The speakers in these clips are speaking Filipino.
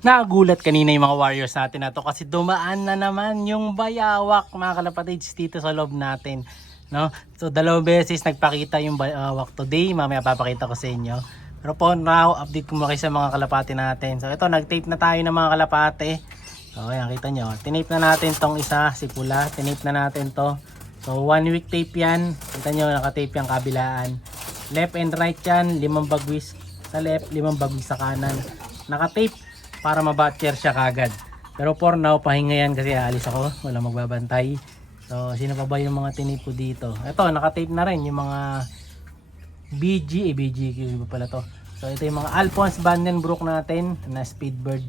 Nagulat kanina yung mga warriors natin na to kasi dumaan na naman yung bayawak mga kalapatids dito sa loob natin, no? So dalawang beses nagpakita yung bayawak today, mamaya papakita ko sa inyo. Pero po now, update ko muna kayo sa mga kalapati natin. So ito, nag-tape na tayo ng mga kalapati. So ayan, kita nyo, tinape na natin tong isa, si Pula, tinape na natin to. So 1 week tape yan, kita nyo nakatape yung kabilaan. Left and right yan, 5 bagwis sa left, 5 bagwis sa kanan. Nakatape para mabatcher siya kagad. Pero for now, pahinga yan kasi aalis ako. Wala magbabantay. So, sino pa ba yung mga tinip ko dito? Ito, nakatape na rin yung mga BGQ ba pala to. So, ito yung mga Alphonse Vandenbroek natin na Speedbird.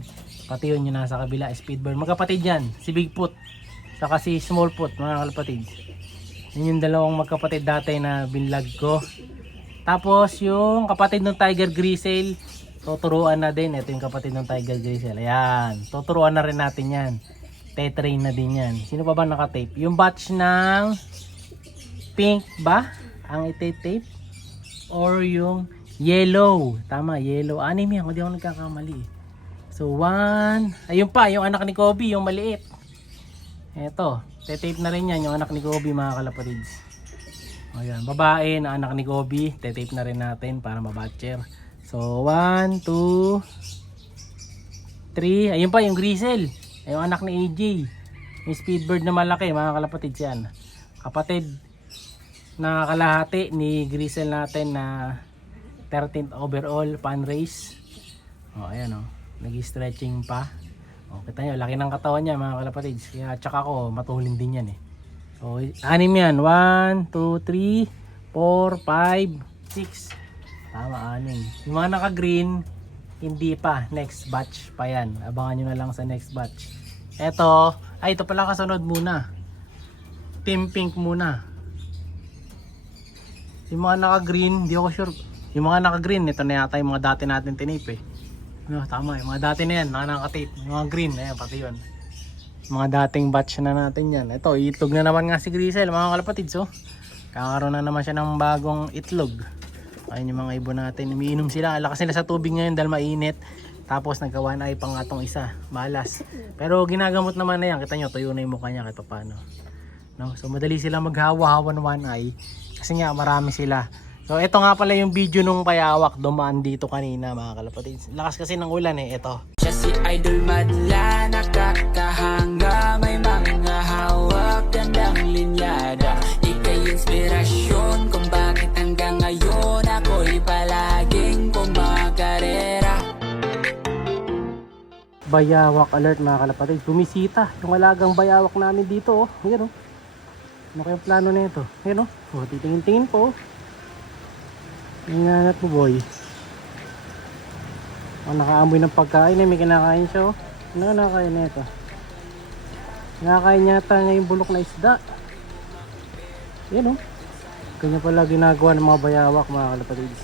Pati yun yung nasa kabila, Speedbird. Magkapatid yan, si Bigfoot. Saka si Smallfoot, mga kalapatid. Yun yung dalawang magkapatid dati na binlog ko. Tapos, yung kapatid ng Tiger Grizzle, tuturuan na din. Ito yung kapatid ng Tiger Grizzle. Ayan. Tuturuan na rin natin yan. Tetrain na din yan. Sino pa ba nakatape? Yung batch ng pink ba? Ang itape? Or yung yellow? Tama, yellow. Anim yan. Hindi ako nagkakamali. So, 1. Ayun pa, yung anak ni Kobe, yung maliit. Eto. Tetape na rin yan, yung anak ni Kobe, mga kalapatids. Ayan. Babae na anak ni Kobe. Tetape na rin natin para mabatcher. So, 1, 2, 3. Ayun pa yung Grizzle. Yung anak ni AJ. Yung Speedbird na malaki, mga kalapatid yan. Kapatid na kalahati ni Grizzle natin na 13th overall fan race. O, ayan o. Nag-stretching pa. O, kita nyo, laki ng katawan niya, mga kalapatid. Kaya tsaka ko, matulin din yan eh. So, 6 yan. 1, 2, 3, 4, 5, 6. Tama, 6. Yung mga naka-green, hindi pa. Next batch pa yan. Abangan nyo na lang sa next batch. Eto, ito pala kasunod muna. Team pink muna. Yung mga naka-green, hindi ako sure. Yung mga naka-green, ito na yata yung mga dati natin tinape eh. No, tama, yung mga dati na yan, mga naka-tape. Yung mga green, ayan, pati yun. Yung mga dating batch na natin yan. Ito, itlog na naman nga si Grizzle, mga kalapatids. So, kakaroon na naman siya ng bagong itlog. Ayun yung mga ibon natin, umiinom sila, lakas nila sa tubig ngayon dahil mainit. Tapos nagkawan ay pang atong isa, malas. Pero ginagamot naman na yan, kita nyo, tuyo na yung mukha niya kahit paano. No? So madali sila maghawa-hawa ng one eye, kasi nga marami sila. So ito nga pala yung video nung payawak, dumaan dito kanina, mga kalapatids. Lakas kasi ng ulan eh, ito. Siya si Idol Madla, nakakahanga, may mga hawak, gandang linyada. Ika'y inspirasyon kung bakit hanggang ngayon ako'y palaging kumakarera. Bayawak alert, mga kalapatids. Bumisita yung alagang bayawak namin dito. Oh. Ayan oh. Ano kayong plano na ito? Ayan oh. Oh, titingin-tingin po. Inganat mo, boy. Oh, nakaamoy ng pagkain eh. May kinakain siya oh. Ano nakakain na ito? Nakakain yata niya yung bulok na isda. Ayan oh. Kanya pala ginagawa ng mga bayawak, mga kalapatids.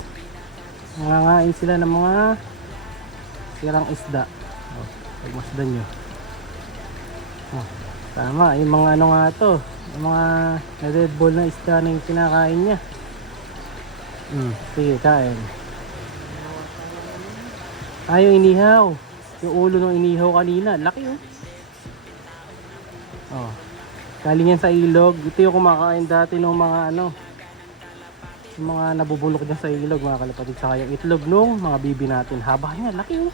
Nangangain sila ng mga sirang isda. Oh, pagmasdan nyo. Oh, tama, yung mga ano nga to, yung mga red ball na isda na yung kinakain niya. Sige, kain. Yung inihaw. Yung ulo ng inihaw kanina, laki oh. Oh, galing yan sa ilog. Ito yung kumakain dati ng mga ano, yung mga nabubulok dyan sa ilog, mga kalapatid. Saka yung itlog nung mga bibi natin. Haba niya, laki oh.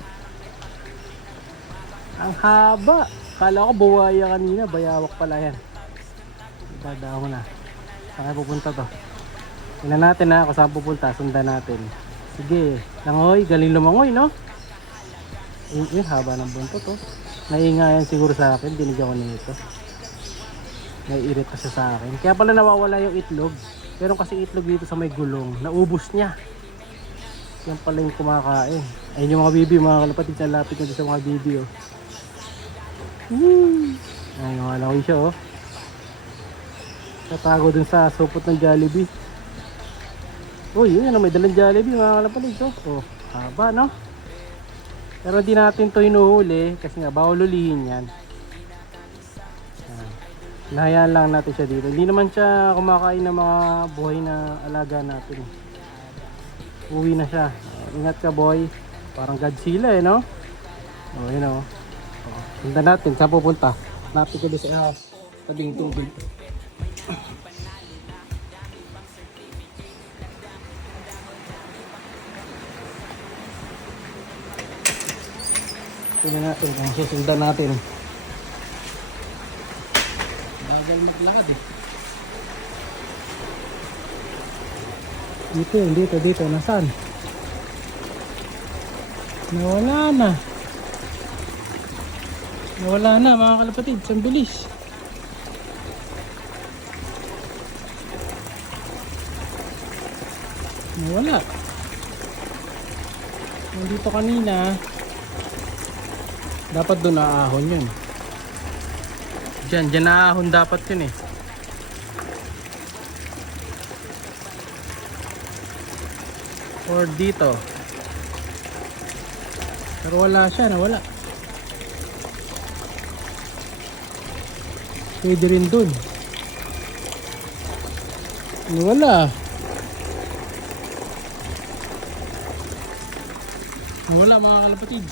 Ang haba. Kala ko buwaya kanina, bayawak pala yan. Dadao na. Saan kayo pupunta to? Tingnan natin ha, kung saan pupunta, sundan natin. Sige, langoy, galing lumangoy no? Haba ng buntot to. Naingayan siguro sa akin, binigyan ko nito. Naiirit kasi sa akin. Kaya pala nawawala yung itlog. Pero kasi itlog dito sa may gulong, naubos niya. Yan pala yung kumakain. Ayun yung mga bibi, mga kalapatid, sa lapit na sa mga bibi oh. Ayun, nakalawin siya oh. Tatago dun sa supot ng Jollibee. Uy, yun, may dalang Jollibee, mga kalapatid oh. Oh, haba no? Pero di natin to hinuhuli kasi nga bawal hulihin yan. Hinahayaan lang natin siya dito. Hindi naman siya kumakain ng mga buhay na alaga natin. Uwi na siya. Ingat ka boy. Parang Godzilla eh no? Oh, yun o. Sundan natin, saan pupunta? Napit ko doon sa ahas. Tabing tubig. Tingnan natin kung susundan natin. Bagal maglakad eh. Dito. Nasaan? Nawala na mga kalapatid. Ang bilis. Nawala. Nandito kanina. Dapat doon naahon yun. Diyan naahon dapat yun eh. Or dito. Pero wala siya, nawala. Pwede rin dun. Nawala. Nawala mga kalapatid.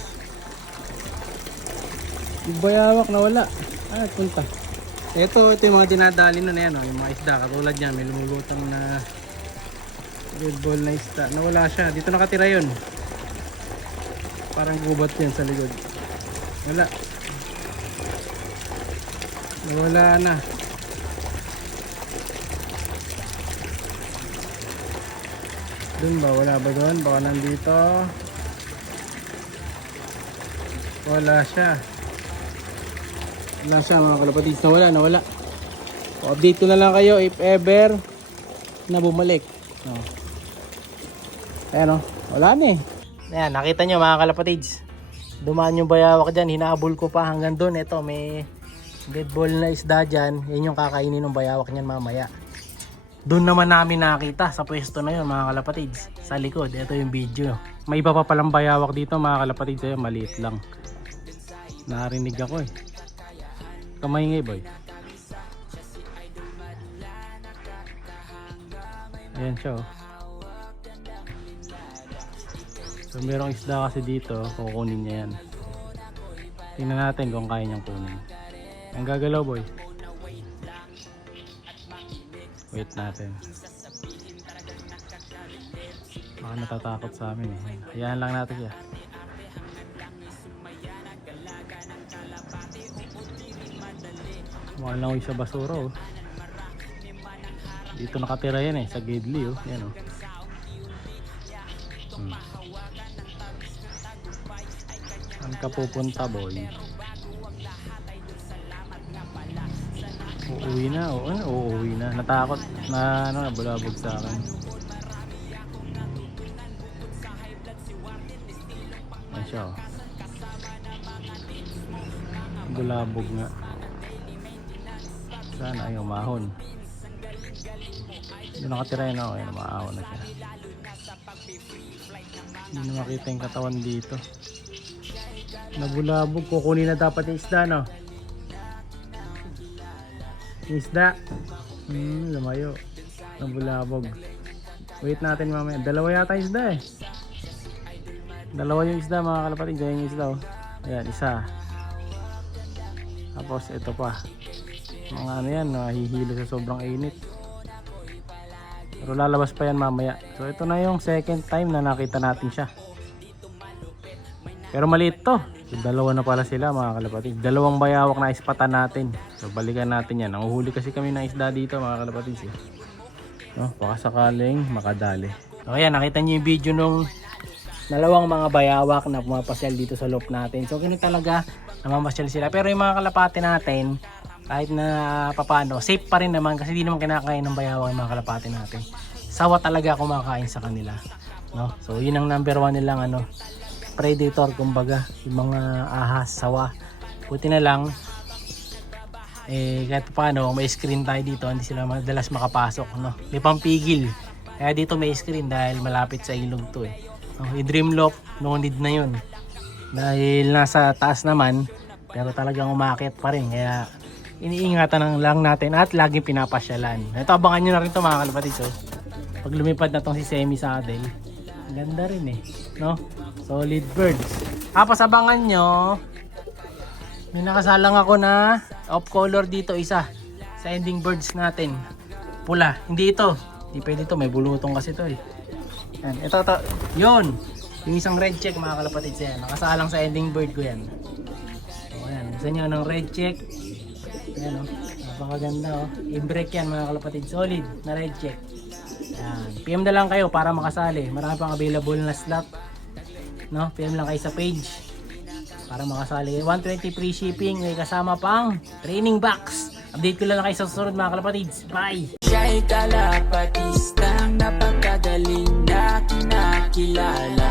Yung bayawak nawala. Punta. Ito yung mga dinadali nun yan, yung mga isda. Katulad yan, may lumulutang na red ball na isda. Nawala siya. Dito nakatira yun. Parang gubat yan sa likod. Wala. Nawala na. Doon ba? Wala ba doon? Baka nandito. Wala siya. Wala siya mga kalapatids. Nawala. Update ko na lang kayo if ever na bumalik. Ayan o. Wala na eh. Ayan, nakita nyo mga kalapatids. Dumaan yung bayawak dyan. Hinabol ko pa hanggang doon. Ito may dead ball na isda dyan. Yan yung kakainin ng bayawak nyan mamaya. Doon naman namin nakita sa pwesto na yun mga kalapatids. Sa likod. Ito yung video. May iba pa palang bayawak dito mga kalapatids. Ayan, maliit lang. Narinig ako eh. Kamay boy. Ayan siya oh. So merong isda kasi dito. Kukunin niya yan. Tingnan natin kung kaya niyang kunin. Ang gagalaw boy. Wait natin. Baka natatakot sa amin eh. Hayaan lang natin siya. Mukha lang sa basura oh. Dito nakatira yan eh. Sa Gidli oh. Yan oh. Saan ka pupunta boy? Uuwi na oh. Uuwi na. Natakot na bulabog sa akin. Ayan siya oh. Bulabog nga. Sana ay umahon. Hindi nakatira yun oh. Ayan, umahon na siya. Hindi na makita yung katawan dito. Nabulabog. Kukunin na dapat yung isda no. Yung isda. Lumayo. Nabulabog. Wait natin mamaya. Dalawa yata yung isda eh. Dalawa yung isda mga kalapatid. Ganyan yung isda oh. Ayan isa. Tapos ito pa. Mga ano yan, nahihilo sa sobrang init. Pero lalabas pa yan mamaya. So ito na yung second time na nakita natin siya. Pero maliit to. So, dalawa na pala sila mga kalapatid. Dalawang bayawak na ispatan natin. So balikan natin yan. Nanguhuli kasi kami ng isda dito mga kalapatid. No, baka sakaling makadali. So ayan, nakita niyo yung video nung dalawang mga bayawak na pumapasyal dito sa loop natin. So ganun talaga, namamasyal sila. Pero yung mga kalapati natin, kahit na papano, safe pa rin naman kasi di naman kinakain ng bayawak yung mga kalapati natin. Sawa talaga kumakain sa kanila, no? So yun ang number one nilang ano, predator kumbaga, yung mga ahas, sawa. Buti na lang kahit paano may screen tayo dito, hindi sila madalas makapasok, no? May pampigil. Kaya dito may screen dahil malapit sa ilog to eh. No? Yung Dreamlock, no need na yun. Dahil nasa taas naman, pero talagang umakyat pa rin. Kaya iniingatan lang natin at laging pinapasyalan. Ito, abangan nyo na rin ito mga kalapatid. So, pag lumipad na tong si Semi sa Adel, ganda rin eh, no? Solid birds. Pasabangan nyo, may nakasalang ako na off color dito isa sa ending birds natin. Pula. Hindi ito. Hindi pwede ito. May bulutong kasi ito eh. Yan. Ito. Yun. Yung isang red check mga kalapatids yan. Nakasalang sa ending bird ko yan. O yan. Gusto nyo ng red check. Ayan o. Napakaganda o. I-break yan mga kalapatids. Solid na red check. Yan. PM na lang kayo para makasali. Marami pang available na slot. No? PM lang kayo sa page para makasali. 120 free shipping. May kasama pang training box. Update ko lang kayo sa susunod mga kalapatids. Bye! Siya'y kalapatistang napakagaling na kinakilala.